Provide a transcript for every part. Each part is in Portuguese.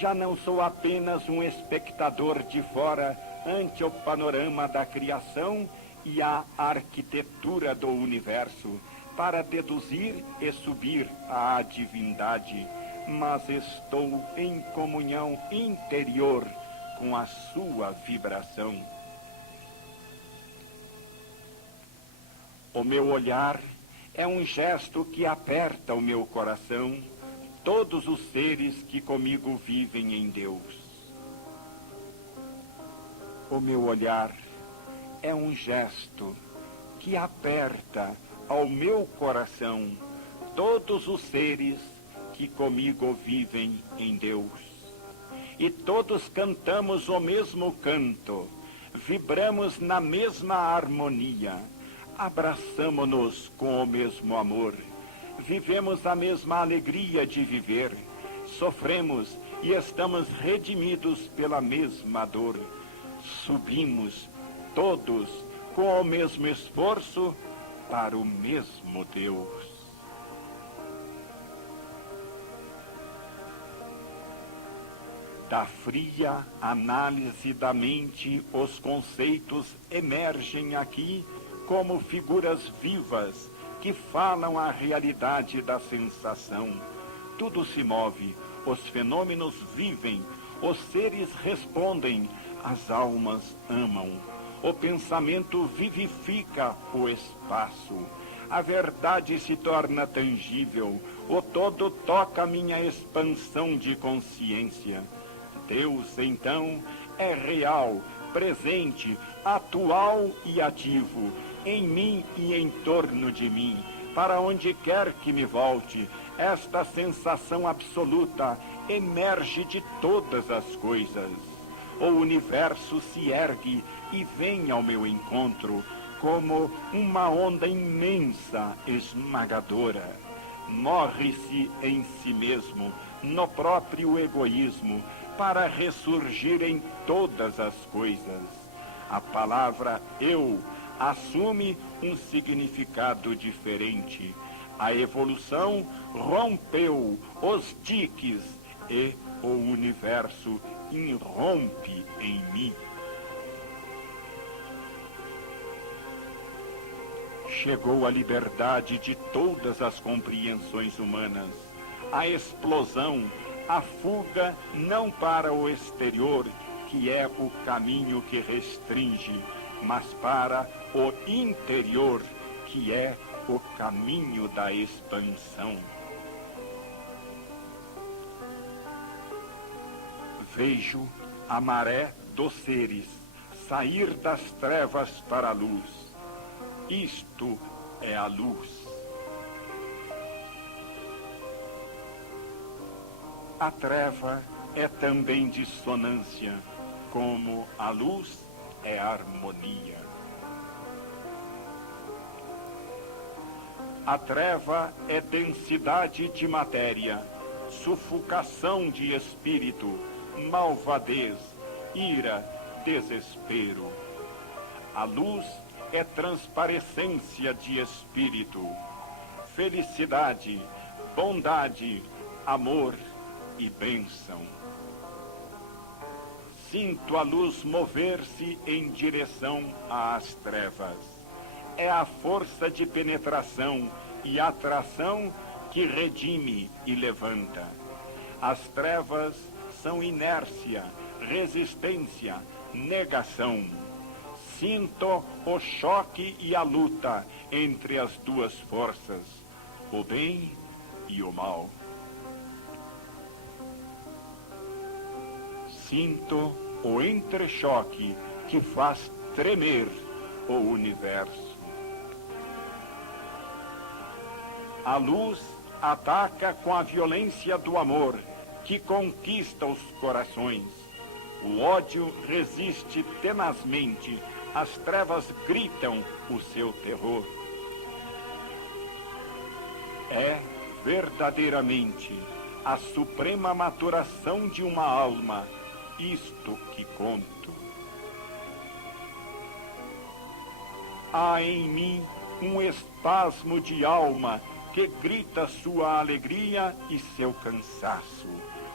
Já não sou apenas um espectador de fora ante o panorama da criação e a arquitetura do universo, para deduzir e subir à divindade, mas estou em comunhão interior com a sua vibração. O meu olhar é um gesto que aperta o meu coração, todos os seres que comigo vivem em Deus. O meu olhar é um gesto que aperta ao meu coração todos os seres que comigo vivem em Deus. E todos cantamos o mesmo canto, vibramos na mesma harmonia, abraçamo-nos com o mesmo amor, vivemos a mesma alegria de viver, sofremos e estamos redimidos pela mesma dor. Subimos todos com o mesmo esforço para o mesmo Deus. Da fria análise da mente, os conceitos emergem aqui como figuras vivas que falam a realidade da sensação. Tudo se move, os fenômenos vivem, os seres respondem, as almas amam. O pensamento vivifica o espaço. A verdade se torna tangível, o todo toca minha expansão de consciência. Deus, então, é real, presente, atual e ativo, em mim e em torno de mim. Para onde quer que me volte, esta sensação absoluta emerge de todas as coisas. O universo se ergue e vem ao meu encontro como uma onda imensa, esmagadora. Morre-se em si mesmo, no próprio egoísmo, para ressurgir em todas as coisas. A palavra eu assume um significado diferente. A evolução rompeu os diques e o universo irrompe em mim. Chegou a liberdade de todas as compreensões humanas, a explosão, a fuga não para o exterior, que é o caminho que restringe, mas para o interior, que é o caminho da expansão. Vejo a maré dos seres sair das trevas para a luz. Isto é a luz. A treva é também dissonância, como a luz é harmonia. A treva é densidade de matéria, sufocação de espírito, malvadez, ira, desespero. A luz é transparecência de espírito, felicidade, bondade, amor e bênção. Sinto a luz mover-se em direção às trevas. É a força de penetração e atração que redime e levanta. As trevas são inércia, resistência, negação. Sinto o choque e a luta entre as duas forças, o bem e o mal. Sinto o entrechoque que faz tremer o universo. A luz ataca com a violência do amor, que conquista os corações. O ódio resiste tenazmente, as trevas gritam o seu terror. É verdadeiramente a suprema maturação de uma alma, isto que conto. Há em mim um espasmo de alma que grita sua alegria e seu cansaço.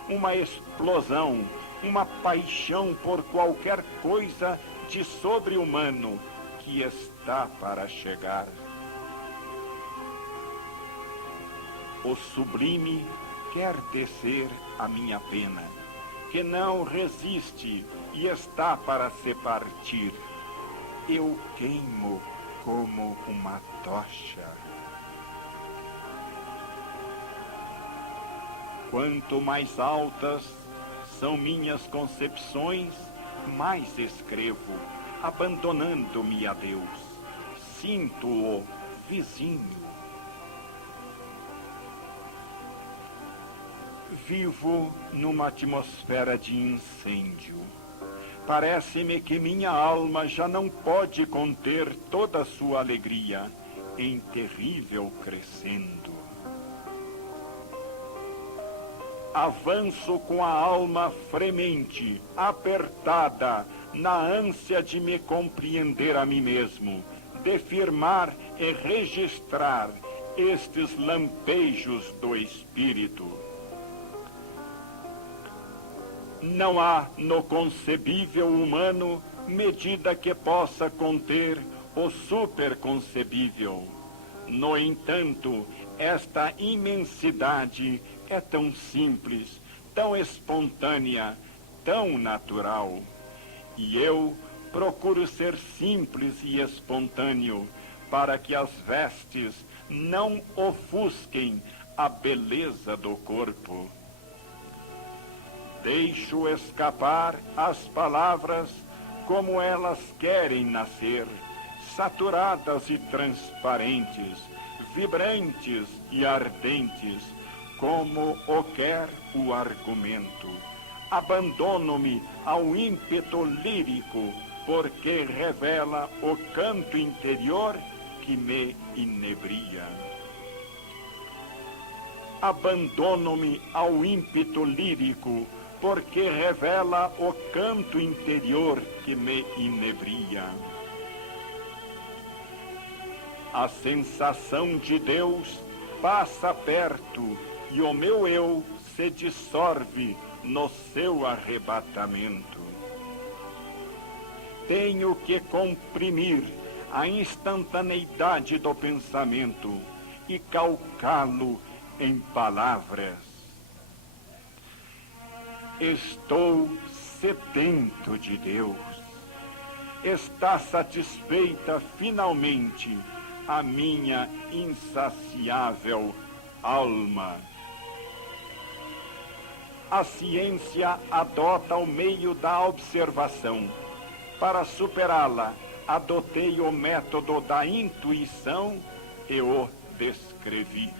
uma explosão, uma paixão por qualquer coisa de sobre-humano que está para chegar. O sublime quer descer a minha pena, que não resiste e está para se partir. Eu queimo como uma tocha. Quanto mais altas são minhas concepções, mais escrevo, abandonando-me a Deus. Sinto-o vizinho. Vivo numa atmosfera de incêndio. Parece-me que minha alma já não pode conter toda a sua alegria em terrível crescendo. Avanço com a alma fremente, apertada, na ânsia de me compreender a mim mesmo, de firmar e registrar estes lampejos do Espírito. Não há no concebível humano medida que possa conter o superconcebível. No entanto, esta imensidade é tão simples, tão espontânea, tão natural. E eu procuro ser simples e espontâneo, para que as vestes não ofusquem a beleza do corpo. Deixo escapar as palavras como elas querem nascer, saturadas e transparentes, vibrantes e ardentes, como o quer o argumento. Abandono-me ao ímpeto lírico, porque revela o canto interior que me inebria. Abandono-me ao ímpeto lírico, porque revela o canto interior que me inebria. A sensação de Deus passa perto e o meu eu se dissolve no seu arrebatamento. Tenho que comprimir a instantaneidade do pensamento e calcá-lo em palavras. Estou sedento de Deus. Está satisfeita finalmente a minha insaciável alma. A ciência adota o meio da observação. Para superá-la, adotei o método da intuição e o descrevi.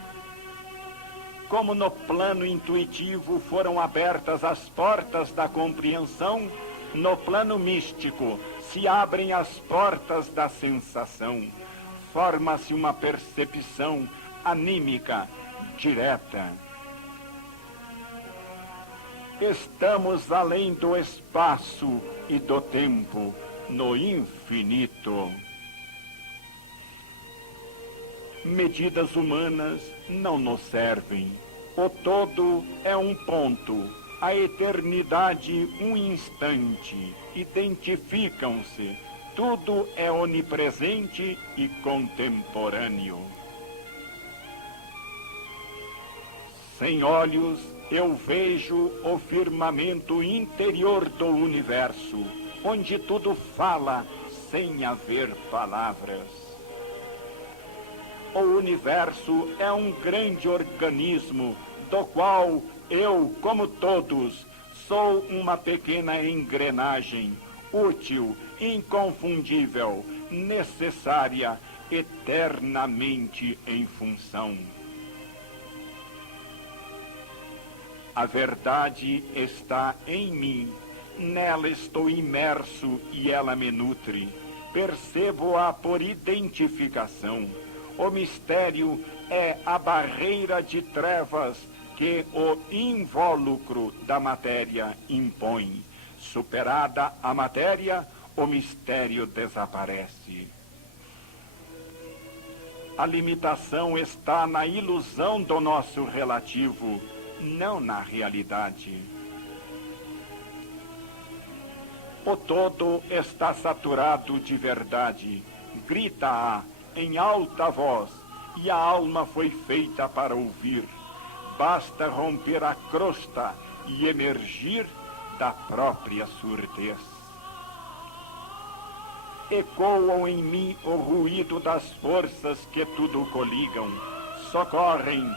Como no plano intuitivo foram abertas as portas da compreensão, no plano místico se abrem as portas da sensação. Forma-se uma percepção anímica, direta. Estamos além do espaço e do tempo, no infinito. Medidas humanas não nos servem. O todo é um ponto, a eternidade um instante. Identificam-se. Tudo é onipresente e contemporâneo. Sem olhos, eu vejo o firmamento interior do universo, onde tudo fala sem haver palavras. O universo é um grande organismo, do qual eu, como todos, sou uma pequena engrenagem, útil, inconfundível, necessária, eternamente em função. A verdade está em mim, nela estou imerso e ela me nutre. Percebo-a por identificação. O mistério é a barreira de trevas que o invólucro da matéria impõe. Superada a matéria, o mistério desaparece. A limitação está na ilusão do nosso relativo. não na realidade. O todo está saturado de verdade, grita-a em alta voz, e a alma foi feita para ouvir. Basta romper a crosta e emergir da própria surdez. Ecoam em mim o ruído das forças que tudo coligam, socorrem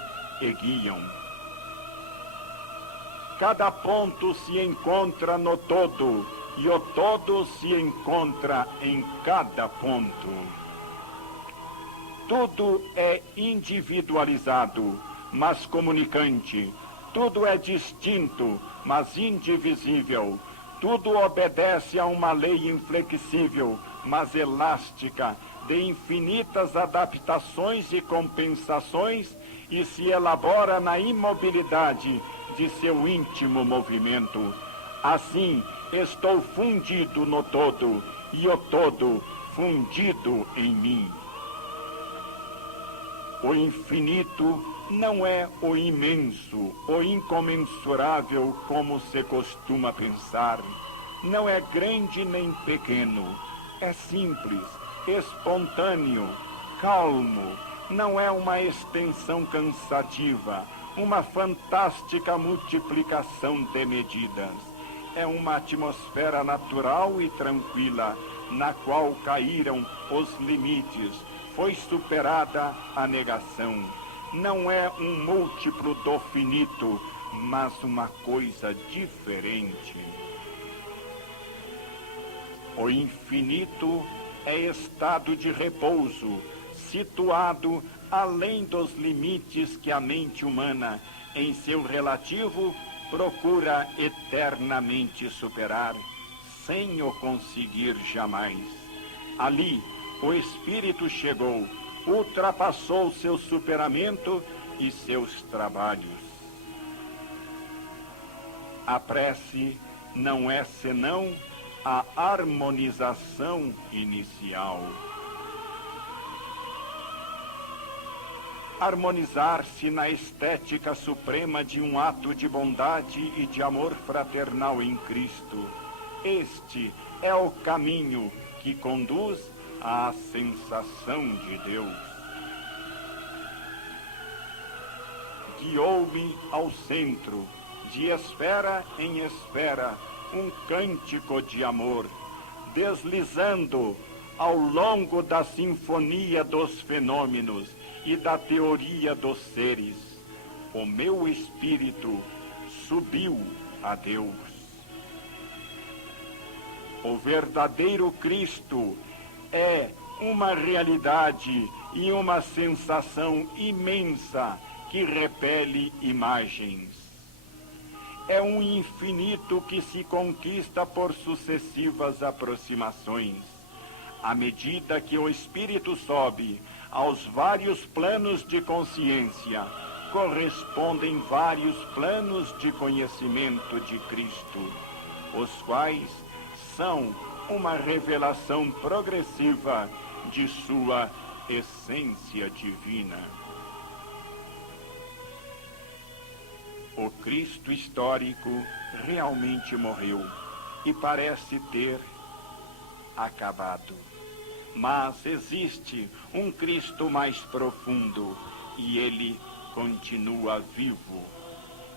e guiam. Cada ponto se encontra no todo, e o todo se encontra em cada ponto. Tudo é individualizado, mas comunicante. Tudo é distinto, mas indivisível. Tudo obedece a uma lei inflexível, mas elástica, de infinitas adaptações e compensações, e se elabora na imobilidade de seu íntimo movimento. Assim, estou fundido no todo, e o todo fundido em mim. O infinito não é o imenso, o incomensurável como se costuma pensar. Não é grande nem pequeno, é simples, espontâneo, calmo. Não é uma extensão cansativa, uma fantástica multiplicação de medidas. É uma atmosfera natural e tranquila, na qual caíram os limites, foi superada a negação. Não é um múltiplo do finito, mas uma coisa diferente. O infinito é estado de repouso, situado além dos limites que a mente humana, em seu relativo, procura eternamente superar, sem o conseguir jamais. Ali, o espírito chegou, ultrapassou seu superamento e seus trabalhos. A prece não é senão a harmonização inicial. Harmonizar-se na estética suprema de um ato de bondade e de amor fraternal em Cristo. Este é o caminho que conduz à sensação de Deus. Guiou-me ao centro, de esfera em esfera, um cântico de amor, deslizando ao longo da sinfonia dos fenômenos e da teoria dos seres. O meu espírito subiu a Deus. O verdadeiro Cristo é uma realidade e uma sensação imensa que repele imagens. É um infinito que se conquista por sucessivas aproximações. À medida que o espírito sobe aos vários planos de consciência, correspondem vários planos de conhecimento de Cristo, os quais são uma revelação progressiva de sua essência divina. O Cristo histórico realmente morreu e parece ter acabado. Mas existe um Cristo mais profundo e ele continua vivo.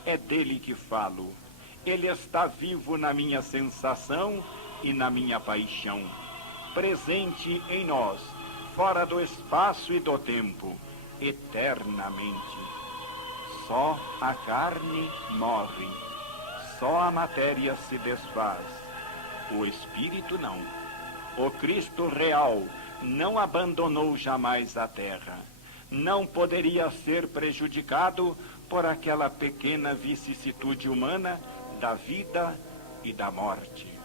É dele que falo. Ele está vivo na minha sensação e na minha paixão, presente em nós, fora do espaço e do tempo, eternamente. Só a carne morre, só a matéria se desfaz, o espírito não. O Cristo real não abandonou jamais a terra, não poderia ser prejudicado por aquela pequena vicissitude humana da vida e da morte.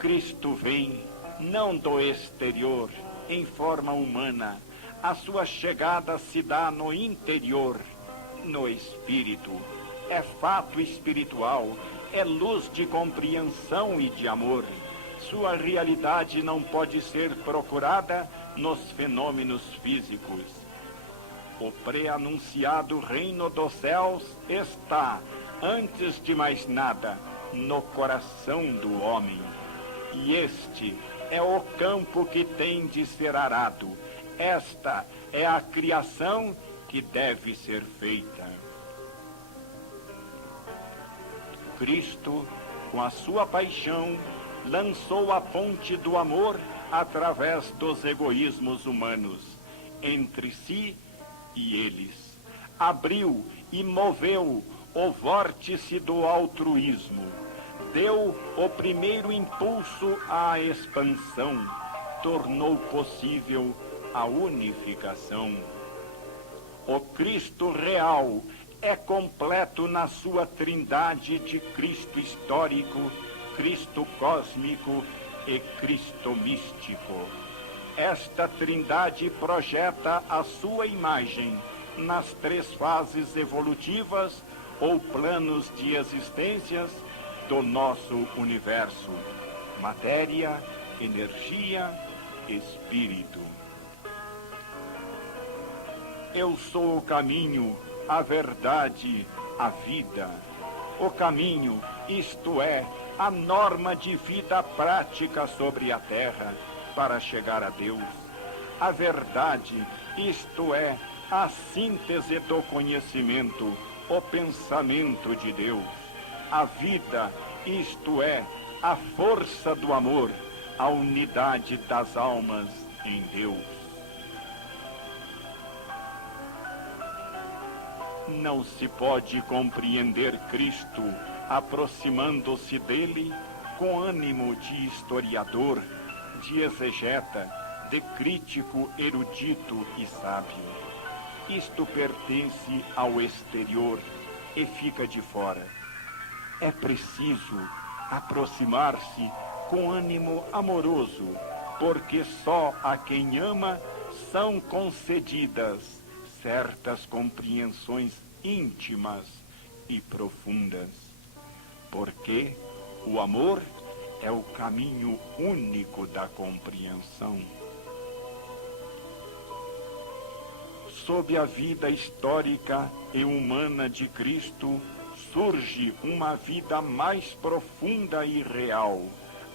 Cristo vem não do exterior, em forma humana. A sua chegada se dá no interior, no espírito. É fato espiritual, é luz de compreensão e de amor. Sua realidade não pode ser procurada nos fenômenos físicos. O pré-anunciado reino dos céus está, antes de mais nada, no coração do homem. E este é o campo que tem de ser arado. Esta é a criação que deve ser feita. Cristo, com a sua paixão, lançou a ponte do amor através dos egoísmos humanos, entre si e eles. Abriu e moveu o vórtice do altruísmo. Deu o primeiro impulso à expansão. Tornou possível a unificação. O Cristo real é completo na sua trindade de Cristo histórico, Cristo cósmico e Cristo místico. Esta trindade projeta a sua imagem nas três fases evolutivas ou planos de existências do nosso universo: matéria, energia, espírito. Eu sou o caminho, a verdade, a vida. O caminho, isto é, a norma de vida prática sobre a terra para chegar a Deus. A verdade, isto é, a síntese do conhecimento, o pensamento de Deus. A vida, isto é, a força do amor, a unidade das almas em Deus. Não se pode compreender Cristo aproximando-se dele com ânimo de historiador, de exegeta, de crítico erudito e sábio. Isto pertence ao exterior e fica de fora. É preciso aproximar-se com ânimo amoroso, porque só a quem ama são concedidas certas compreensões íntimas e profundas. Porque o amor é o caminho único da compreensão. Sob a vida histórica e humana de Cristo, surge uma vida mais profunda e real,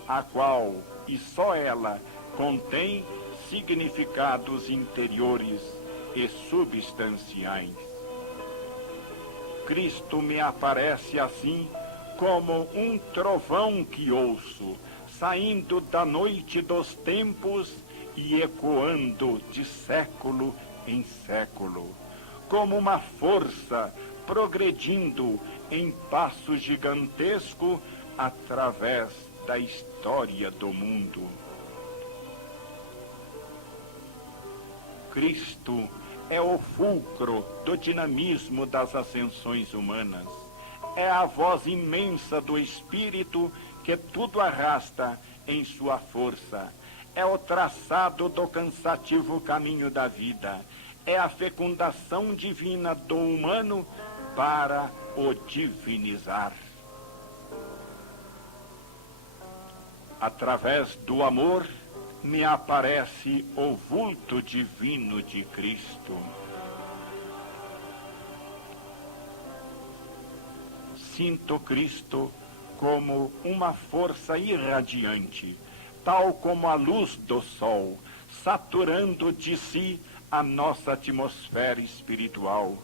a qual, e só ela, contém significados interiores e substanciais. Cristo me aparece assim como um trovão que ouço, saindo da noite dos tempos e ecoando de século em século, como uma força progredindo em passo gigantesco através da história do mundo. Cristo é o fulcro do dinamismo das ascensões humanas. É a voz imensa do Espírito que tudo arrasta em sua força. É o traçado do cansativo caminho da vida. É a fecundação divina do humano para o divinizar. Através do amor, me aparece o vulto divino de Cristo. Sinto Cristo como uma força irradiante, tal como a luz do sol, saturando de si a nossa atmosfera espiritual,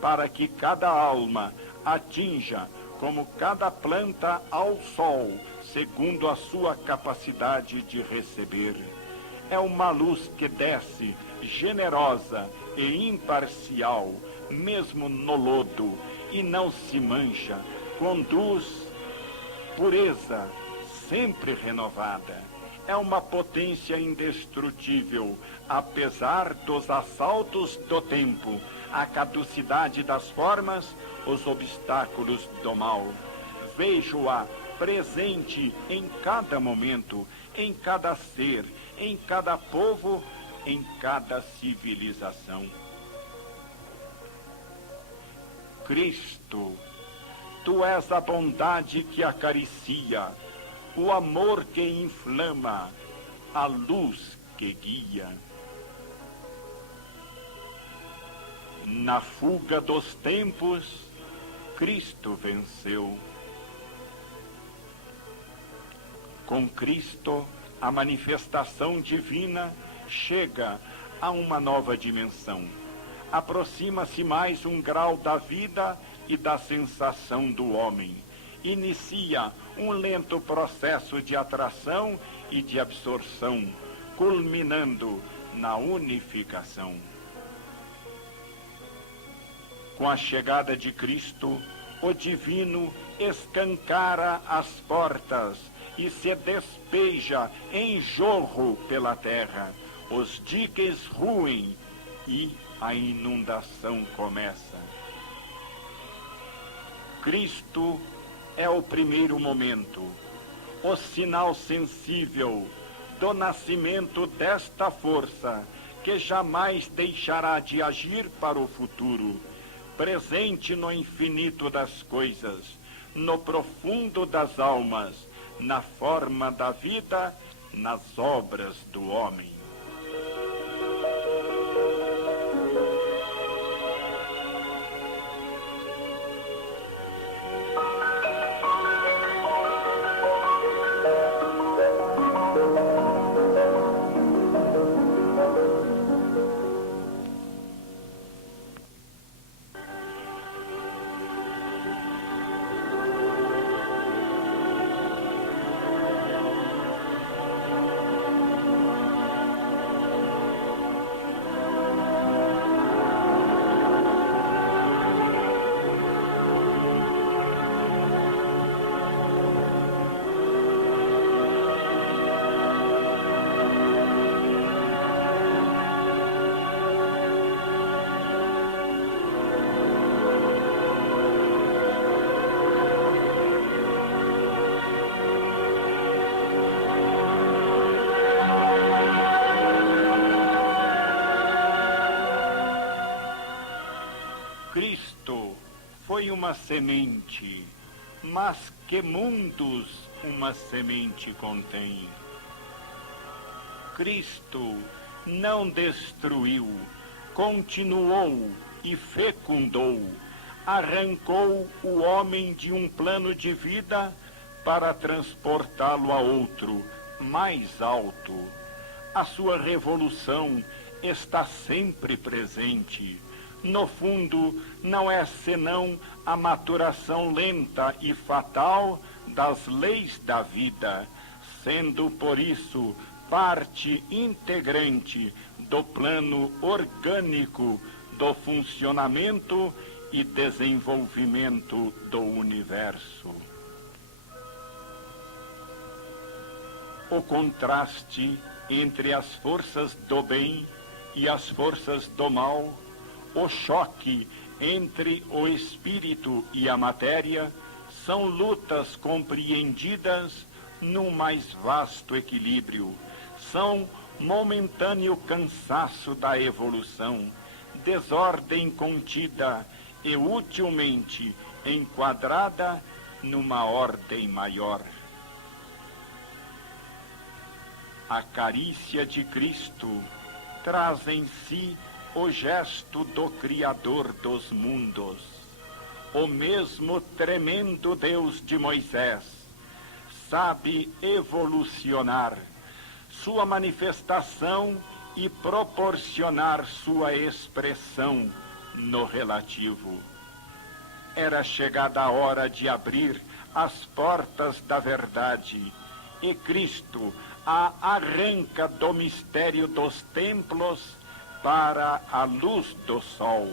para que cada alma atinja, como cada planta, ao sol, segundo a sua capacidade de receber. É uma luz que desce, generosa e imparcial, mesmo no lodo, e não se mancha, conduz pureza, sempre renovada. É uma potência indestrutível, apesar dos assaltos do tempo, a caducidade das formas, os obstáculos do mal. Vejo-a presente em cada momento, em cada ser, em cada povo, em cada civilização. Cristo, tu és a bondade que acaricia, o amor que inflama, a luz que guia. Na fuga dos tempos, Cristo venceu. Com Cristo, a manifestação divina chega a uma nova dimensão. Aproxima-se mais um grau da vida e da sensação do homem. Inicia um lento processo de atração e de absorção, culminando na unificação. Com a chegada de Cristo, o divino escancara as portas e se despeja em jorro pela terra. Os diques ruem e a inundação começa. Cristo é o primeiro momento, o sinal sensível do nascimento desta força que jamais deixará de agir para o futuro, presente no infinito das coisas, no profundo das almas, na forma da vida, nas obras do homem. Cristo foi uma semente, mas que mundos uma semente contém. Cristo não destruiu, continuou e fecundou, arrancou o homem de um plano de vida para transportá-lo a outro, mais alto. A sua revolução está sempre presente. No fundo, não é senão a maturação lenta e fatal das leis da vida, sendo por isso parte integrante do plano orgânico do funcionamento e desenvolvimento do universo. O contraste entre as forças do bem e as forças do mal, o choque entre o espírito e a matéria, são lutas compreendidas num mais vasto equilíbrio. São momentâneo cansaço da evolução, desordem contida e utilmente enquadrada numa ordem maior. A carícia de Cristo traz em si o gesto do Criador dos mundos, o mesmo tremendo Deus de Moisés, sabe evolucionar sua manifestação e proporcionar sua expressão no relativo. Era chegada a hora de abrir as portas da verdade, e Cristo a arranca do mistério dos templos para a luz do sol.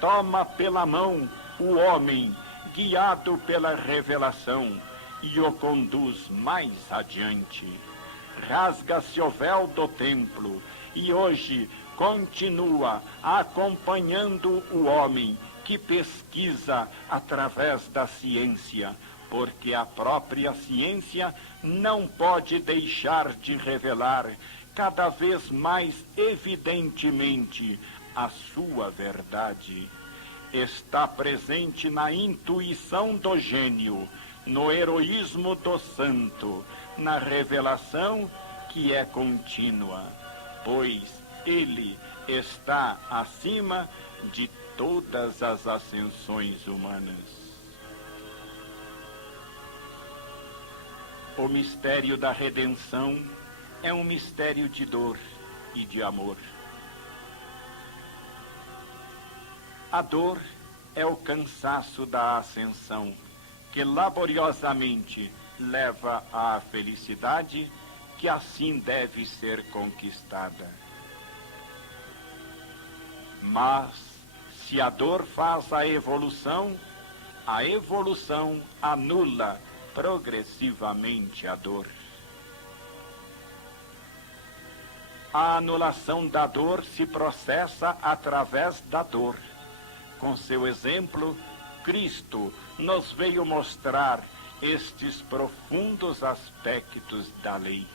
Toma pela mão o homem, guiado pela revelação, e o conduz mais adiante. Rasga-se o véu do templo, e hoje continua acompanhando o homem que pesquisa através da ciência, porque a própria ciência não pode deixar de revelar cada vez mais evidentemente a sua verdade. Está presente na intuição do gênio, no heroísmo do santo, na revelação que é contínua, pois ele está acima de todas as ascensões humanas. O mistério da redenção é um mistério de dor e de amor. A dor é o cansaço da ascensão, que laboriosamente leva à felicidade, que assim deve ser conquistada. Mas, se a dor faz a evolução anula progressivamente a dor. A anulação da dor se processa através da dor. Com seu exemplo, Cristo nos veio mostrar estes profundos aspectos da lei.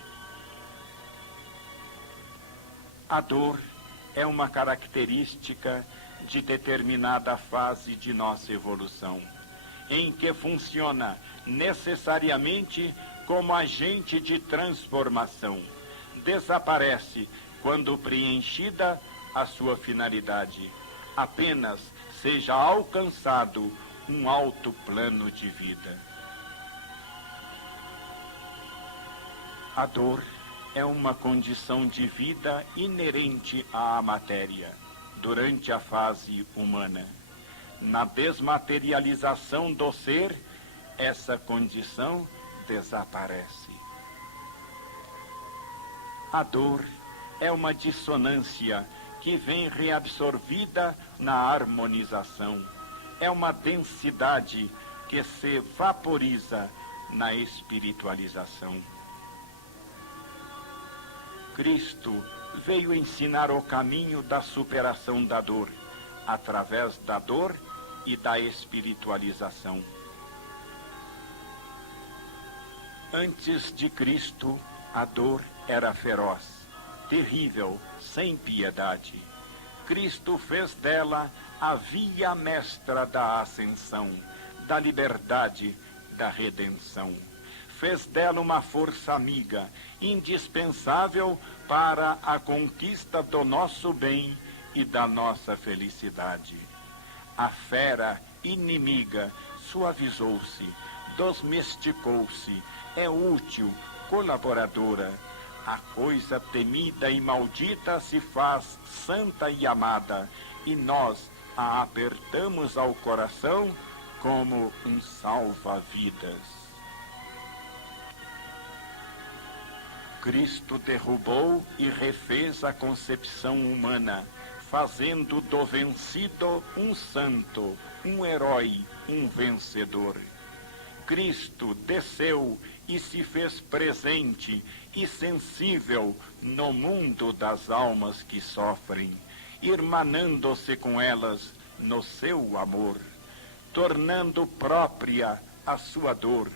A dor é uma característica de determinada fase de nossa evolução, em que funciona necessariamente como agente de transformação. Desaparece quando preenchida a sua finalidade, apenas seja alcançado um alto plano de vida. A dor é uma condição de vida inerente à matéria, durante a fase humana. Na desmaterialização do ser, essa condição desaparece. A dor é uma dissonância que vem reabsorvida na harmonização. É uma densidade que se vaporiza na espiritualização. Cristo veio ensinar o caminho da superação da dor, através da dor e da espiritualização. Antes de Cristo, a dor era feroz, terrível, sem piedade. Cristo fez dela a via mestra da ascensão, da liberdade, da redenção. Fez dela uma força amiga, indispensável para a conquista do nosso bem e da nossa felicidade. A fera inimiga suavizou-se, domesticou-se, é útil, colaboradora. A coisa temida e maldita se faz santa e amada, e nós a apertamos ao coração como um salva-vidas. Cristo derrubou e refez a concepção humana, fazendo do vencido um santo, um herói, um vencedor. Cristo desceu e se fez presente e sensível no mundo das almas que sofrem, irmanando-se com elas no seu amor, tornando própria a sua dor,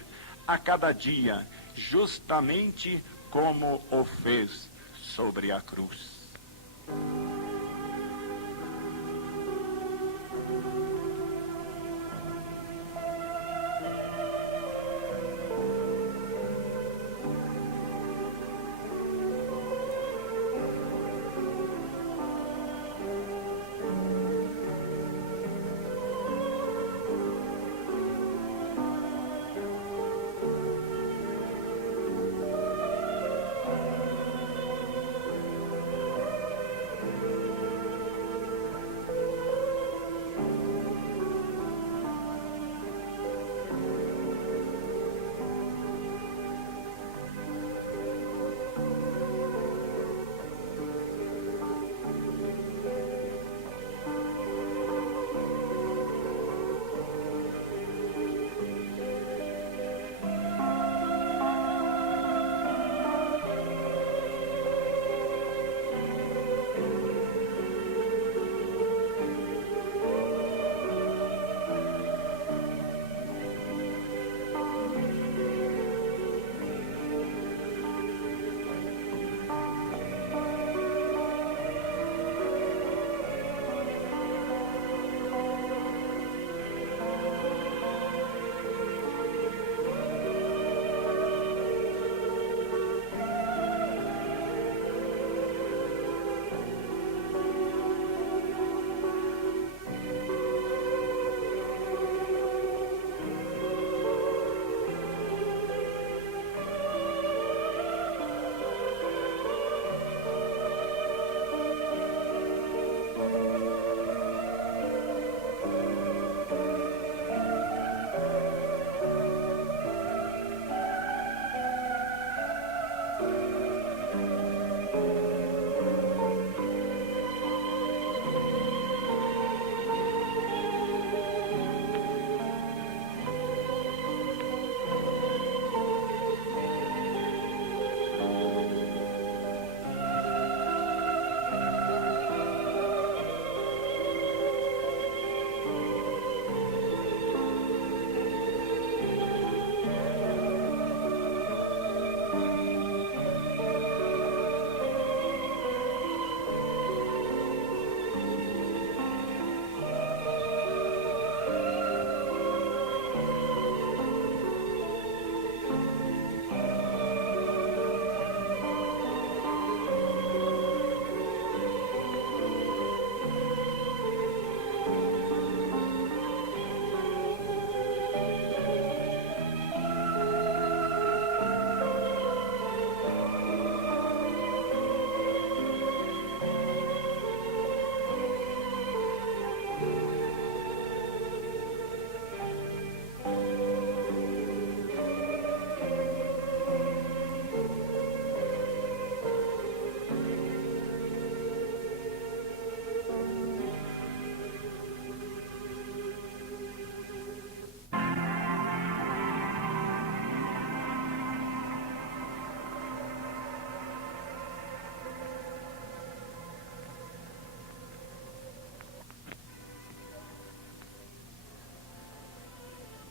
a cada dia, justamente como o fez sobre a cruz.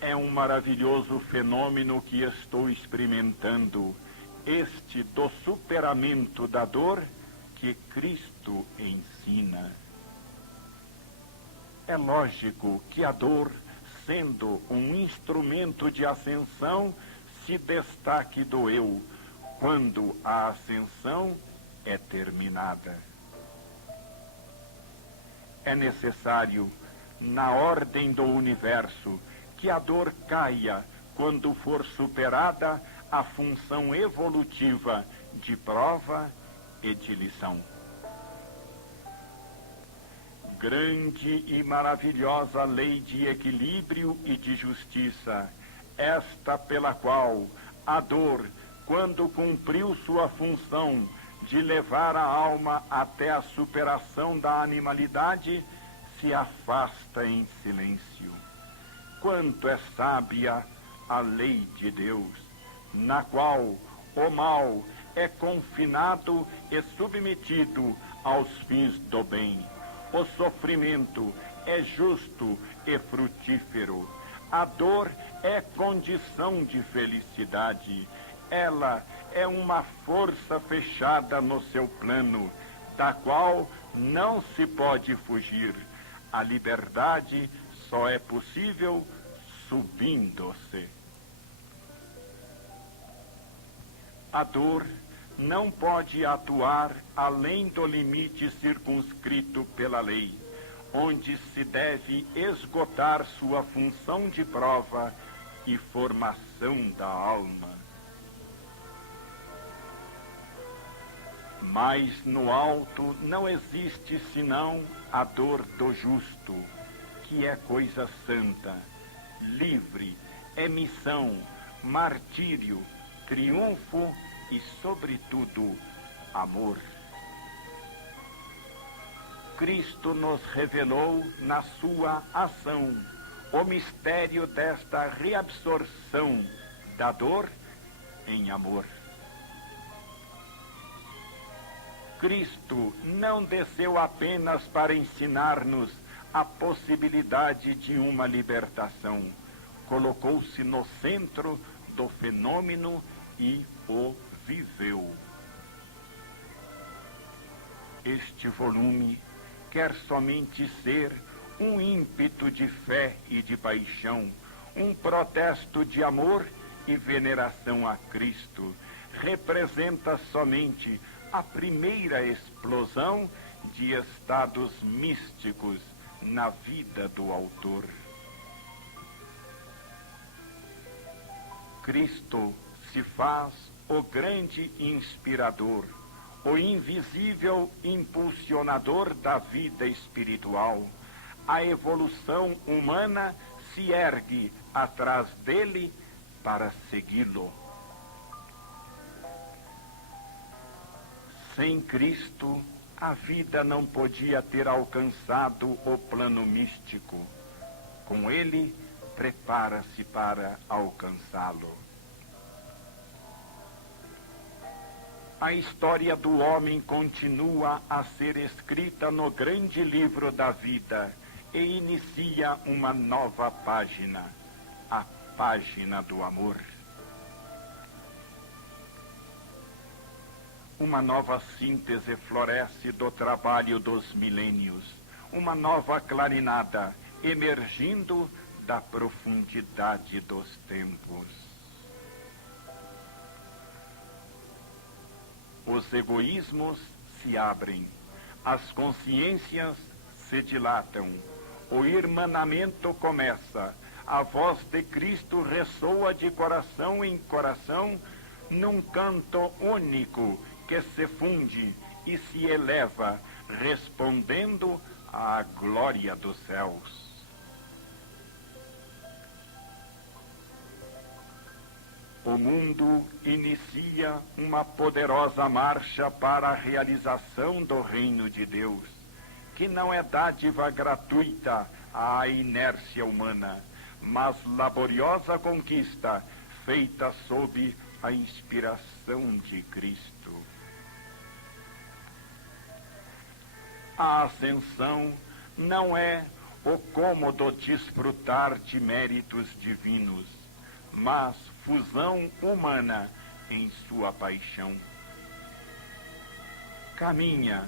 É um maravilhoso fenômeno que estou experimentando, este do superamento da dor que Cristo ensina. É lógico que a dor, sendo um instrumento de ascensão, se destaque do eu, quando a ascensão é terminada. É necessário, na ordem do universo, que a dor caia quando for superada a função evolutiva de prova e de lição. Grande e maravilhosa lei de equilíbrio e de justiça, esta pela qual a dor, quando cumpriu sua função de levar a alma até a superação da animalidade, se afasta em silêncio. Quanto é sábia a lei de Deus, na qual o mal é confinado e submetido aos fins do bem. O sofrimento é justo e frutífero. A dor é condição de felicidade. Ela é uma força fechada no seu plano, da qual não se pode fugir. A liberdade só é possível subindo-se. A dor não pode atuar além do limite circunscrito pela lei, onde se deve esgotar sua função de prova e formação da alma. Mas no alto não existe senão a dor do justo, que é coisa santa, livre, emissão, martírio, triunfo e, sobretudo, amor. Cristo nos revelou na sua ação o mistério desta reabsorção da dor em amor. Cristo não desceu apenas para ensinar-nos a possibilidade de uma libertação. Colocou-se no centro do fenômeno e o viveu. Este volume quer somente ser um ímpeto de fé e de paixão, um protesto de amor e veneração a Cristo. Representa somente a primeira explosão de estados místicos na vida do autor. Cristo se faz o grande inspirador, o invisível impulsionador da vida espiritual. A evolução humana se ergue atrás dele para segui-lo. Sem Cristo, a vida não podia ter alcançado o plano místico. Com ele, prepara-se para alcançá-lo. A história do homem continua a ser escrita no grande livro da vida e inicia uma nova página, a página do amor. Uma nova síntese floresce do trabalho dos milênios, uma nova clarinada emergindo da profundidade dos tempos. Os egoísmos se abrem, as consciências se dilatam, o irmanamento começa, a voz de Cristo ressoa de coração em coração, num canto único que se funde e se eleva, respondendo à glória dos céus. O mundo inicia uma poderosa marcha para a realização do reino de Deus, que não é dádiva gratuita à inércia humana, mas laboriosa conquista feita sob a inspiração de Cristo. A ascensão não é o cômodo desfrutar de méritos divinos, mas fusão humana em sua paixão. Caminha,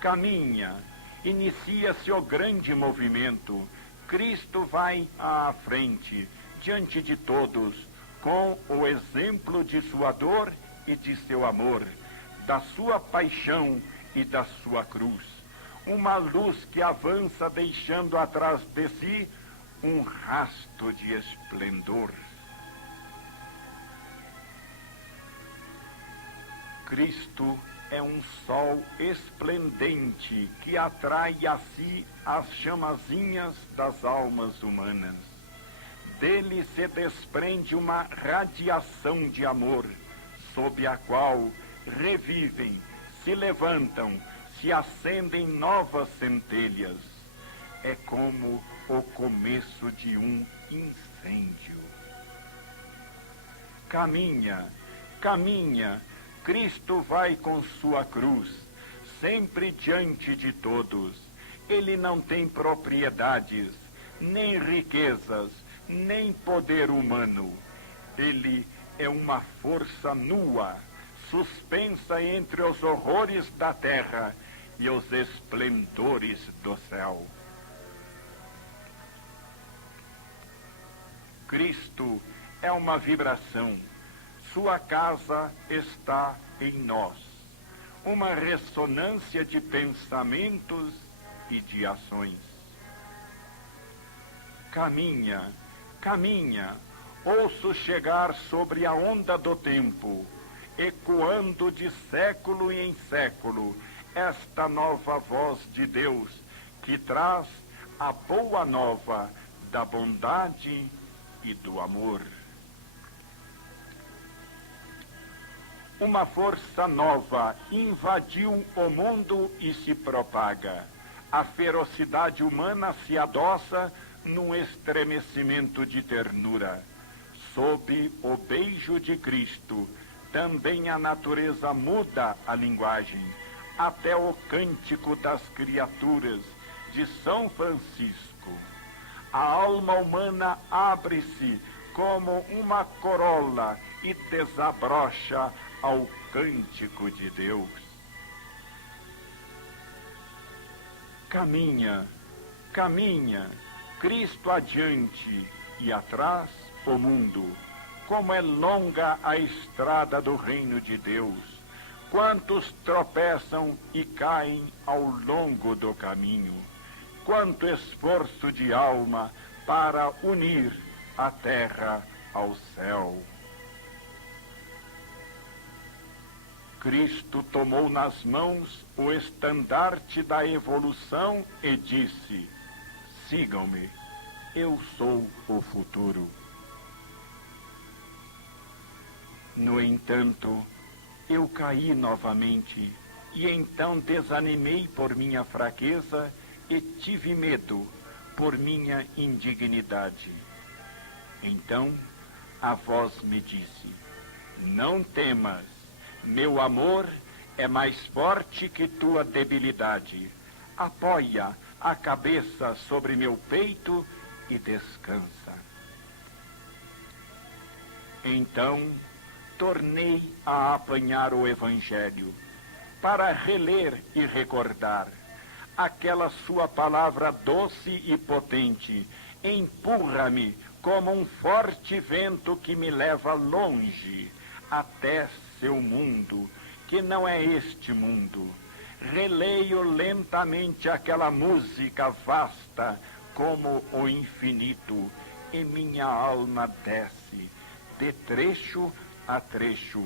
caminha, inicia-se o grande movimento. Cristo vai à frente, diante de todos, com o exemplo de sua dor e de seu amor, da sua paixão e da sua cruz. Uma luz que avança deixando atrás de si um rasto de esplendor. Cristo é um sol esplendente que atrai a si as chamazinhas das almas humanas. Dele se desprende uma radiação de amor, sob a qual revivem, se levantam, se acendem novas centelhas. É como o começo de um incêndio. Caminha, caminha, Cristo vai com sua cruz, sempre diante de todos. Ele não tem propriedades, nem riquezas, nem poder humano. Ele é uma força nua, suspensa entre os horrores da terra e os esplendores do céu. Cristo é uma vibração. Sua casa está em nós, uma ressonância de pensamentos e de ações. Caminha, caminha, ouço chegar sobre a onda do tempo, ecoando de século em século, esta nova voz de Deus, que traz a boa nova da bondade e do amor. Uma força nova invadiu o mundo e se propaga. A ferocidade humana se adoça num estremecimento de ternura. Sob o beijo de Cristo, também a natureza muda a linguagem. Até o cântico das criaturas de São Francisco. A alma humana abre-se como uma corola e desabrocha ao cântico de Deus. Caminha, caminha, Cristo adiante e atrás o mundo. Como é longa a estrada do reino de Deus. Quantos tropeçam e caem ao longo do caminho. Quanto esforço de alma para unir a terra ao céu. Cristo tomou nas mãos o estandarte da evolução e disse: sigam-me, eu sou o futuro. No entanto, eu caí novamente e então desanimei por minha fraqueza e tive medo por minha indignidade. Então a voz me disse: não temas, meu amor é mais forte que tua debilidade. Apoia a cabeça sobre meu peito e descansa. Então tornei a apanhar o Evangelho, para reler e recordar. Aquela sua palavra doce e potente empurra-me como um forte vento que me leva longe, até seu mundo, que não é este mundo. Releio lentamente aquela música vasta como o infinito, e minha alma desce, de trecho a trecho,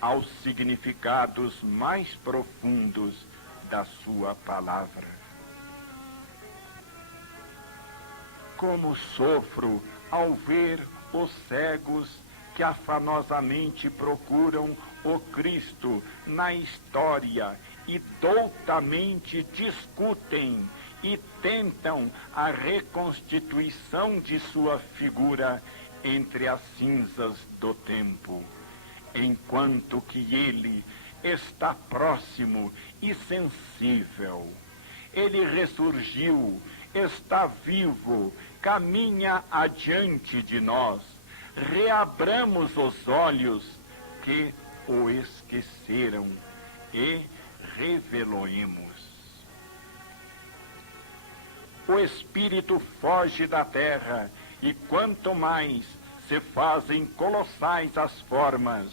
aos significados mais profundos da sua palavra. Como sofro ao ver os cegos que afanosamente procuram o Cristo na história e doutamente discutem e tentam a reconstituição de sua figura entre as cinzas do tempo, enquanto que ele está próximo e sensível. Ele ressurgiu está vivo, caminha adiante de nós. Reabramos os olhos que o esqueceram e reveloemos. O espírito foge da terra, e quanto mais se fazem colossais as formas,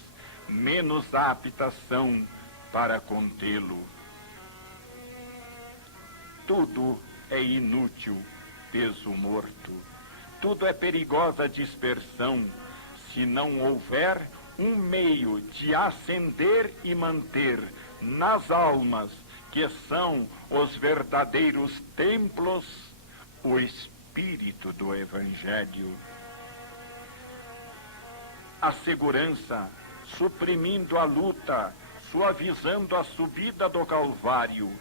menos aptas são para contê-lo. Tudo é inútil, peso morto. Tudo é perigosa dispersão, se não houver um meio de acender e manter nas almas, que são os verdadeiros templos, o espírito do Evangelho. A segurança, suprimindo a luta, suavizando a subida do Calvário,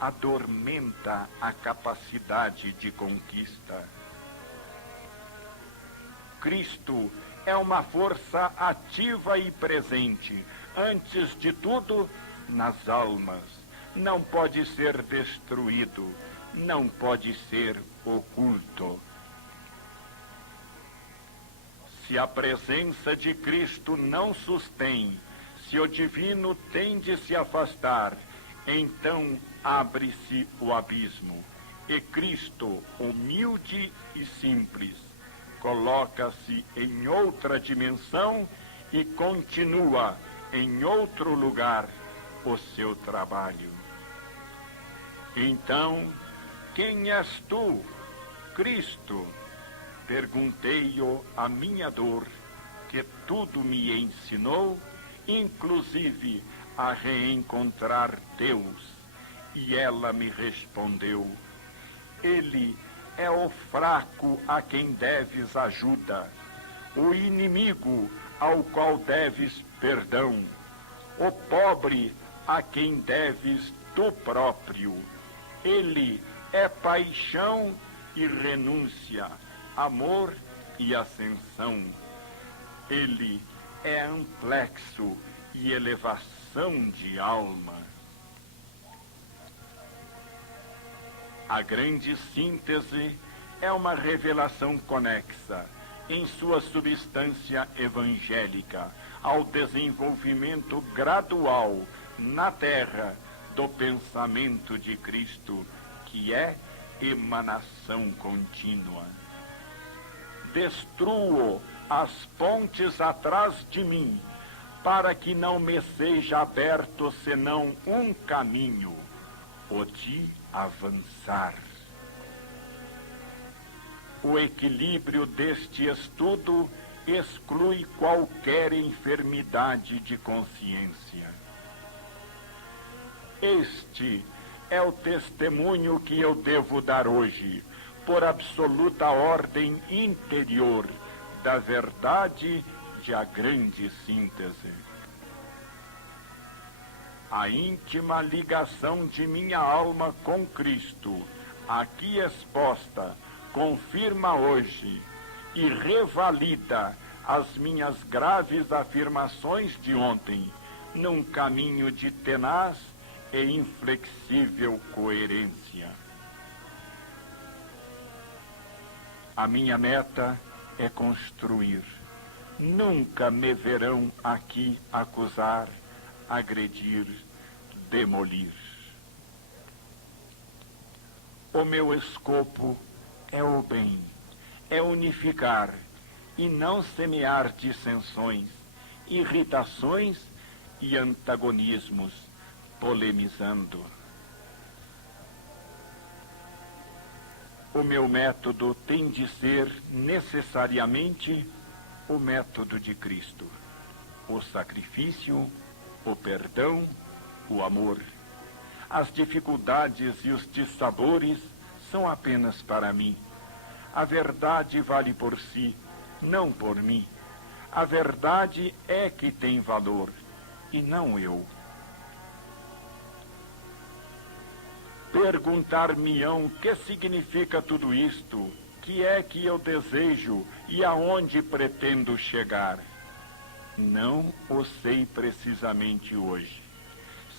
adormenta a capacidade de conquista. Cristo é uma força ativa e presente, antes de tudo, nas almas. Não pode ser destruído, não pode ser oculto. Se a presença de Cristo não sustém, se o divino tem de se afastar, então abre-se o abismo, e Cristo, humilde e simples, coloca-se em outra dimensão e continua em outro lugar o seu trabalho. Então, quem és tu, Cristo? Perguntei-o a minha dor, que tudo me ensinou, inclusive a reencontrar Deus. E ela me respondeu: Ele é o fraco a quem deves ajuda, o inimigo ao qual deves perdão, o pobre a quem deves tu próprio. Ele é paixão e renúncia, amor e ascensão. Ele é amplexo e elevação de alma. A grande síntese é uma revelação conexa, em sua substância evangélica, ao desenvolvimento gradual na terra do pensamento de Cristo, que é emanação contínua. Destruo as pontes atrás de mim, para que não me seja aberto senão um caminho, o de avançar. O equilíbrio deste estudo exclui qualquer enfermidade de consciência. Este é o testemunho que eu devo dar hoje, por absoluta ordem interior, da verdade de a grande síntese. A íntima ligação de minha alma com Cristo, aqui exposta, confirma hoje e revalida as minhas graves afirmações de ontem, num caminho de tenaz e inflexível coerência. A minha meta é construir. Nunca me verão aqui acusar, agredir, demolir. O meu escopo é o bem, é unificar e não semear dissensões, irritações e antagonismos, polemizando. O meu método tem de ser necessariamente o método de Cristo: o sacrifício, o perdão, o amor. As dificuldades e os dissabores são apenas para mim. A verdade vale por si, não por mim. A verdade é que tem valor, e não eu. Perguntar-me-ão que significa tudo isto, que é que eu desejo e aonde pretendo chegar. Não o sei precisamente hoje.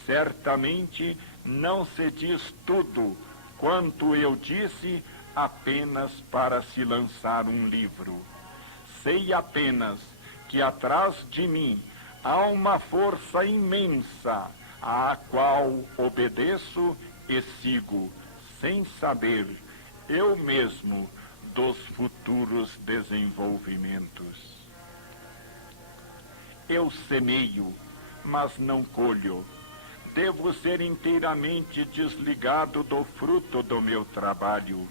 Certamente não se diz tudo quanto eu disse apenas para se lançar um livro. Sei apenas que atrás de mim há uma força imensa, à qual obedeço e sigo, sem saber, eu mesmo, dos futuros desenvolvimentos. Eu semeio, mas não colho. Devo ser inteiramente desligado do fruto do meu trabalho.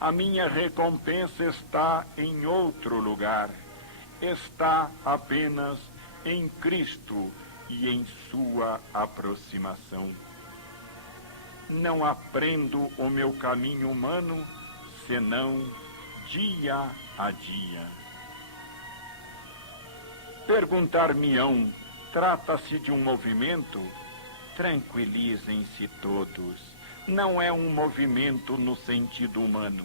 A minha recompensa está em outro lugar. Está apenas em Cristo e em sua aproximação. Não aprendo o meu caminho humano, senão dia a dia. Perguntar-me-ão, trata-se de um movimento? Tranquilizem-se todos. Não é um movimento no sentido humano.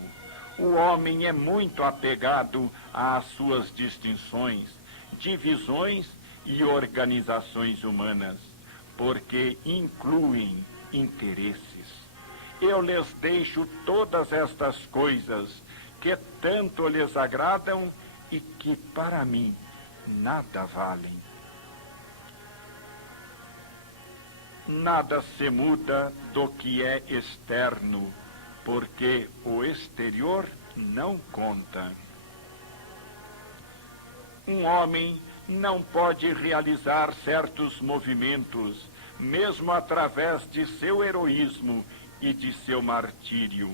O homem é muito apegado às suas distinções, divisões e organizações humanas, porque incluem interesses. Eu lhes deixo todas estas coisas que tanto lhes agradam e que para mim nada valem. Nada se muda do que é externo, porque o exterior não conta. Um homem não pode realizar certos movimentos, mesmo através de seu heroísmo e de seu martírio.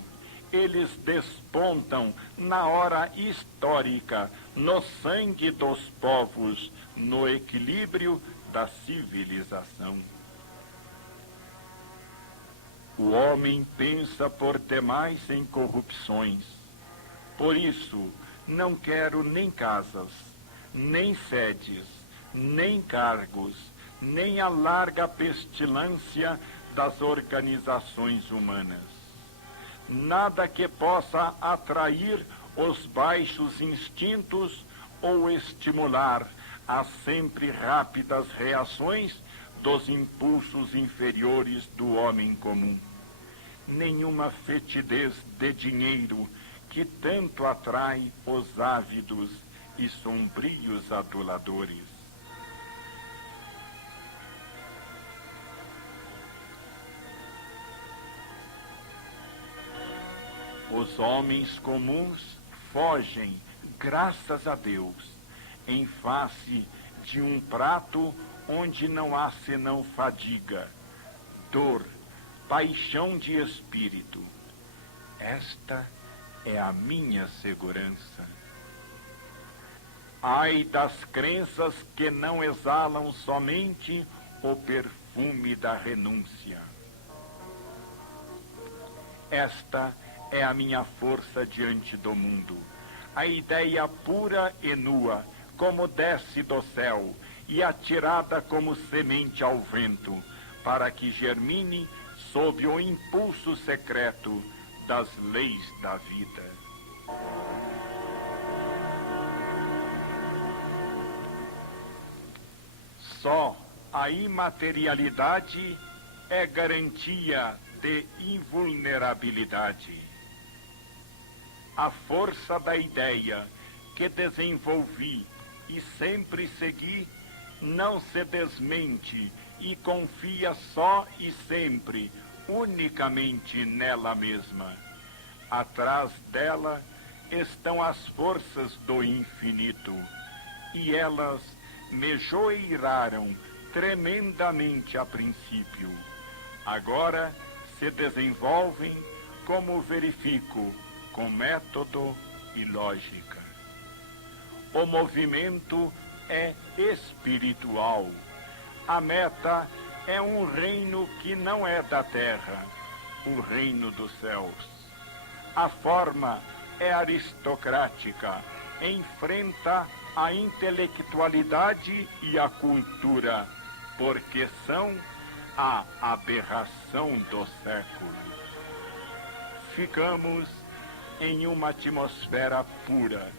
Eles despontam na hora histórica, no sangue dos povos, no equilíbrio da civilização. O homem pensa por demais em corrupções. Por isso, não quero nem casas, nem sedes, nem cargos, nem a larga pestilância das organizações humanas. Nada que possa atrair os baixos instintos ou estimular as sempre rápidas reações dos impulsos inferiores do homem comum. Nenhuma fetidez de dinheiro que tanto atrai os ávidos e sombrios aduladores. Os homens comuns fogem, graças a Deus, em face de um prato onde não há senão fadiga, dor, paixão de espírito. Esta é a minha segurança. Ai das crenças que não exalam somente o perfume da renúncia. Esta é a minha força diante do mundo, a ideia pura e nua, como desce do céu, e atirada como semente ao vento, para que germine sob o impulso secreto das leis da vida. Só a imaterialidade é garantia de invulnerabilidade. A força da ideia que desenvolvi e sempre segui não se desmente e confia só e sempre, unicamente nela mesma. Atrás dela estão as forças do infinito, e elas me joeiraram tremendamente a princípio. Agora se desenvolvem, como verifico, com método e lógica. O movimento é espiritual. A meta é um reino que não é da terra, o reino dos céus. A forma é aristocrática, enfrenta a intelectualidade e a cultura, porque são a aberração do século. Ficamos em uma atmosfera pura,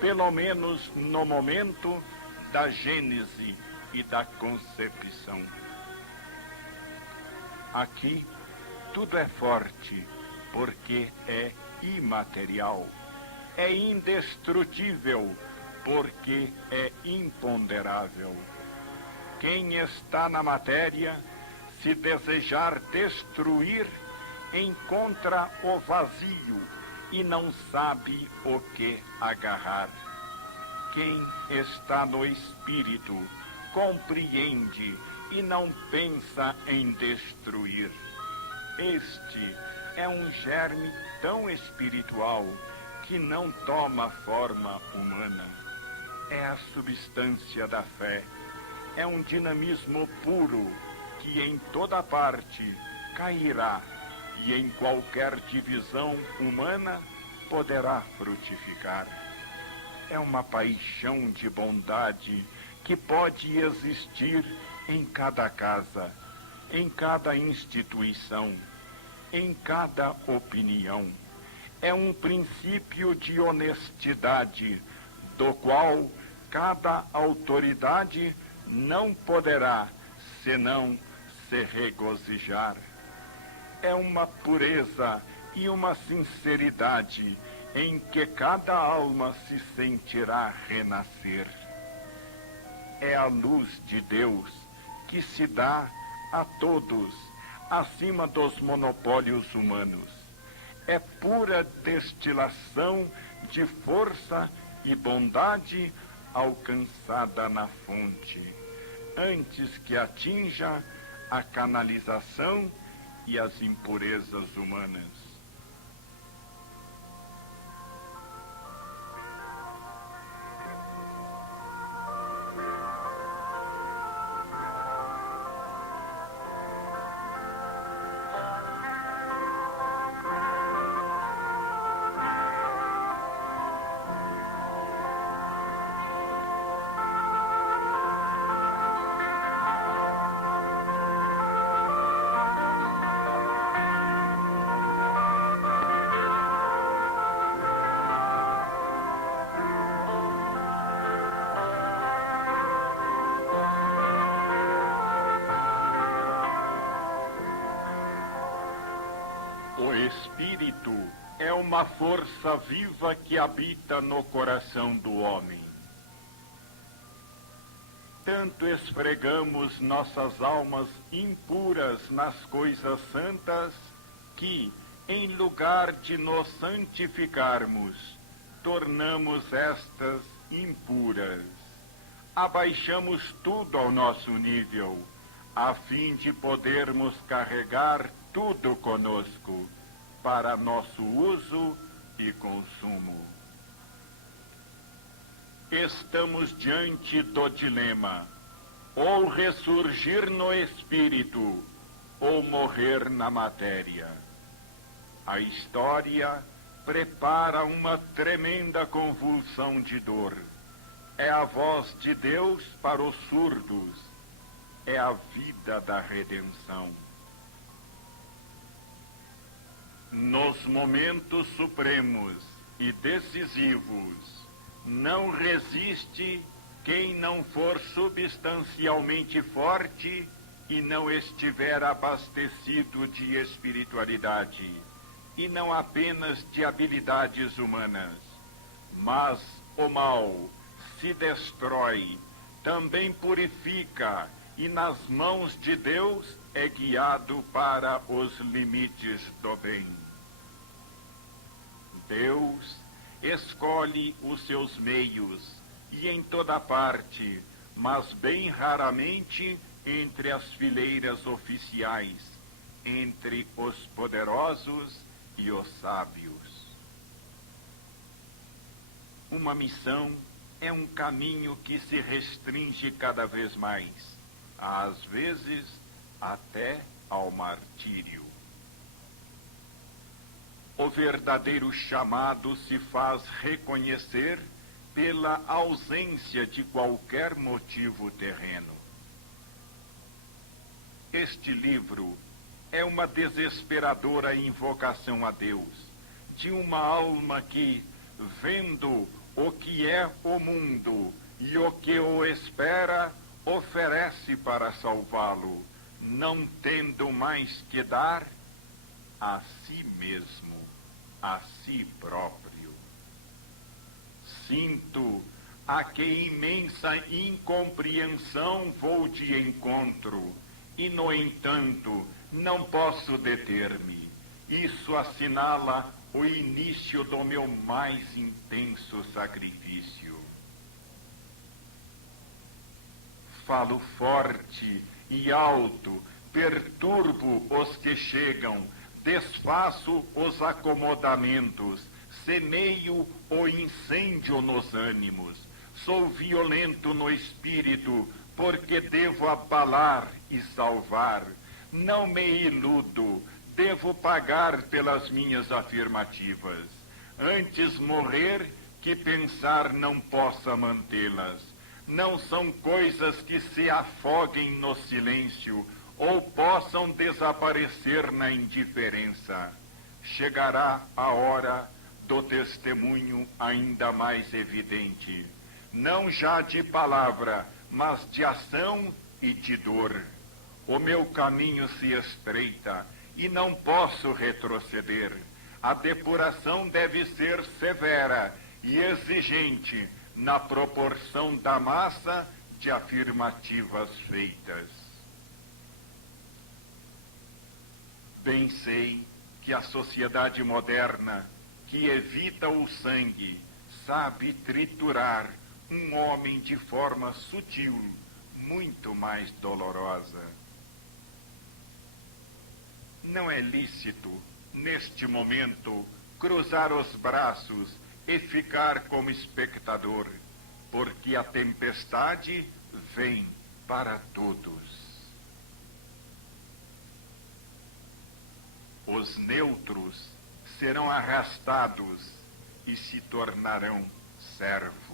pelo menos no momento da gênese e da concepção. Aqui tudo é forte, porque é imaterial. É indestrutível, porque é imponderável. Quem está na matéria, se desejar destruir, encontra o vazio e não sabe o que agarrar. Quem está no espírito, compreende e não pensa em destruir. Este é um germe tão espiritual que não toma forma humana. É a substância da fé. É um dinamismo puro que em toda parte cairá e em qualquer divisão humana poderá frutificar. É uma paixão de bondade que pode existir em cada casa, em cada instituição, em cada opinião. É um princípio de honestidade, do qual cada autoridade não poderá senão se regozijar. É uma pureza e uma sinceridade em que cada alma se sentirá renascer. É a luz de Deus que se dá a todos, acima dos monopólios humanos. É pura destilação de força e bondade alcançada na fonte, antes que atinja a canalização e as impurezas humanas. O Espírito é uma força viva que habita no coração do homem. Tanto esfregamos nossas almas impuras nas coisas santas, que, em lugar de nos santificarmos, tornamos estas impuras. Abaixamos tudo ao nosso nível, a fim de podermos carregar tudo conosco, para nosso uso e consumo. Estamos diante do dilema: ou ressurgir no espírito, ou morrer na matéria. A história prepara uma tremenda convulsão de dor. É a voz de Deus para os surdos. É a vida da redenção. Nos momentos supremos e decisivos, não resiste quem não for substancialmente forte e não estiver abastecido de espiritualidade, e não apenas de habilidades humanas. Mas o mal se destrói, também purifica, e nas mãos de Deus é guiado para os limites do bem. Deus escolhe os seus meios, e em toda parte, mas bem raramente entre as fileiras oficiais, entre os poderosos e os sábios. Uma missão é um caminho que se restringe cada vez mais, às vezes até ao martírio. O verdadeiro chamado se faz reconhecer pela ausência de qualquer motivo terreno. Este livro é uma desesperadora invocação a Deus, de uma alma que, vendo o que é o mundo e o que o espera, oferece para salvá-lo, não tendo mais que dar a si mesmo. a si próprio. Sinto a que imensa incompreensão vou de encontro, e, no entanto, não posso deter-me. Isso assinala o início do meu mais intenso sacrifício. Falo forte e alto, perturbo os que chegam, desfaço os acomodamentos, semeio o incêndio nos ânimos. Sou violento no espírito, porque devo abalar e salvar. Não me iludo, devo pagar pelas minhas afirmativas. Antes morrer que pensar não possa mantê-las. Não são coisas que se afoguem no silêncio ou possam desaparecer na indiferença. Chegará a hora do testemunho ainda mais evidente, não já de palavra, mas de ação e de dor. O meu caminho se estreita e não posso retroceder. A depuração deve ser severa e exigente na proporção da massa de afirmativas feitas. Bem sei que a sociedade moderna, que evita o sangue, sabe triturar um homem de forma sutil, muito mais dolorosa. Não é lícito, neste momento, cruzar os braços e ficar como espectador, porque a tempestade vem para todos. Os neutros serão arrastados e se tornarão servos.